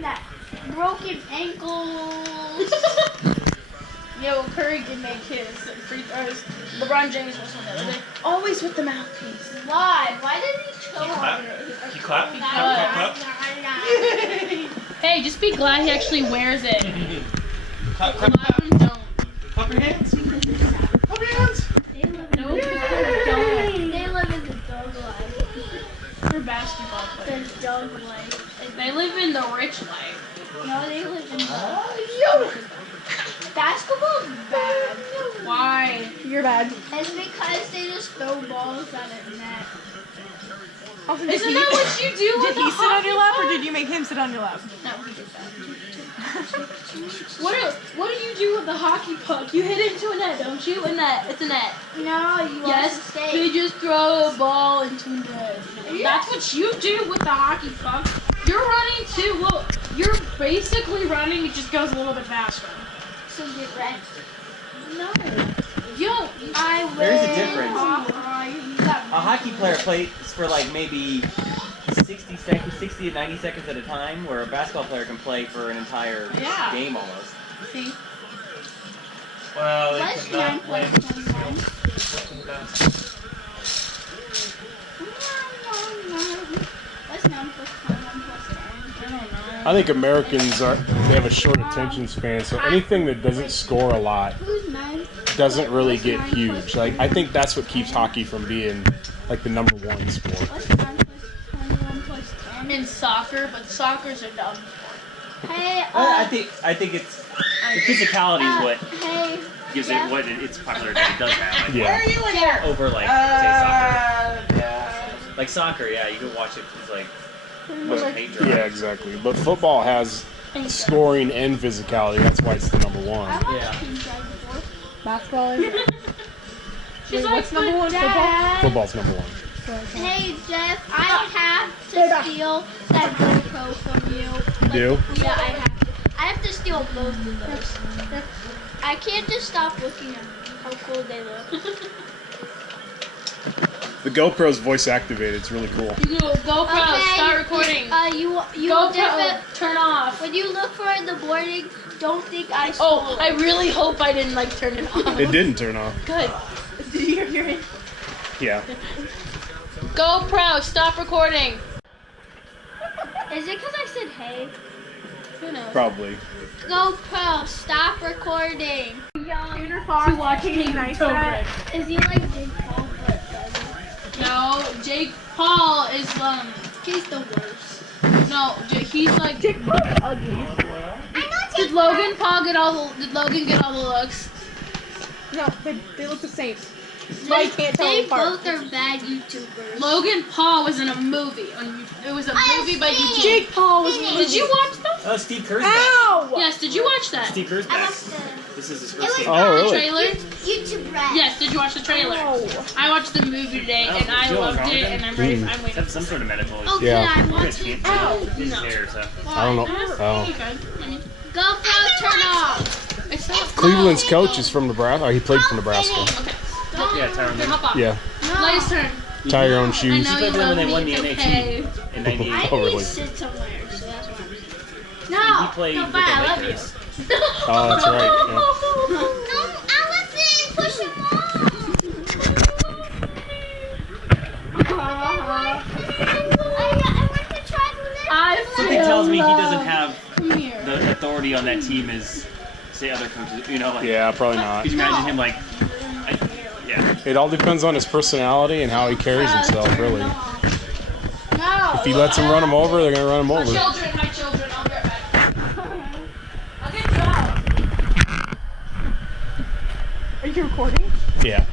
That broken ankles. Yeah, well, Curry did make his free throws. LeBron James was one the other day. Always with the mouthpiece. Why? Why did he choke clap? on it? You clap? Clap. Hey, just be glad he actually wears it. Clap, A clap, lot of clap. them don't. Clap your hands. Clap your hands. No, They live in the dog life. for basketball players. The dog life. They live in the rich life. No, they live in the basketball's bad. Why? You're bad. It's because they just throw balls at a net. Also, Isn't that what you do with Did he sit on your lap or did you make him sit on your lap? No, he did that. What do you do with the hockey puck? You hit it into a net, don't you? A net. It's a net. No, you Yes, they just throw a ball into a net. That's what you do with the hockey puck. You're running too. Well, you're basically running. It just goes a little bit faster. So get wrecked. No. Yo, I will. There's a difference. A hockey player plays for like maybe 60 seconds, 60 to 90 seconds at a time, where a basketball player can play for an entire game almost. See? Well, they What's cannot 9 play plus for 21? What's 9 plus 21 plus 10? I don't know. I think Americans they have a short attention span, so anything that doesn't score a lot Who's 9? doesn't really get huge. Like I think that's what keeps hockey from being like the #1 sport. What's 9 plus 21 plus 10? In soccer, but soccer's a dumb sport. Hey, I think it's the physicality is what hey, gives Jeff. it what its popularity it does have. Like, Yeah. over like say soccer. Like soccer, yeah, you can watch it. It's like paint dry. Yeah, exactly. But football has scoring and physicality. That's why it's the #1. I watched Yeah. Team Drive before. Basketball is. She's Wait, like, what's number "But 1 football? Dad." Football's #1. Hey Jeff, I have to steal that GoPro from you. You do? Yeah, I have to. I have to steal both of those. I can't just stop looking at how cool they look. The GoPro's voice activated. It's really cool. You go, GoPro, Okay. start recording. You GoPro, turn off. when you look for the boarding, don't think I stole Oh, I really hope I didn't like turn it off. It didn't turn off. Good. Did you hear it? Yeah. GoPro, stop recording. Is it because I said hey? Who knows? Probably. GoPro, stop recording. Junior Fox To watch Katie King Neistat. Cobra. Is he like Jake Paul but better? No, Jake Paul is He's the worst. no, he's like. Jake Paul's ugly. I know Did Logan get all the looks? No, they look the same. But I can't tell They them apart. both are bad YouTubers. Logan Paul was in a movie on YouTube. It was a movie by YouTube. Jake Paul was. Did you watch that? Oh, Steve Kerr's back. Ow! Yes. Did you watch that? Steve Kerr's I back. watched This is his It first was game. Oh, The really? trailer? YouTube Red. Yes. Did you watch the trailer? No. I watched the movie today and I Joe, loved wrong it with and him? I'm ready. I'm Have waiting. some sort of medical issue. Okay, Yeah. I We're gonna want to. change his No. hair, so. I don't know. Oh. GoPro, turn off. It's not Cleveland's coach is from Nebraska. Or he played for Nebraska. Okay. Yeah, Tyron Miller. Hop off. Yeah. Blaze turn. Tie your own I shoes. know He you played when love they me. won the It's NAT okay. in '98. I Oh, need really? to sit somewhere, so that's why. He No, played no, with fine, I the love you. Lakers. Oh, that's right. Yeah. No, I wasn't. Push him off. Something tells me he doesn't have Come here. the authority on that team as, say, other coaches. You know, like. Yeah, probably not. Could you imagine him like? Yeah. It all depends on his personality and how he carries himself, really. No. If he lets him run him over, they're gonna run him My over. children, I'll get back. I'll get you out. Are you recording? Yeah.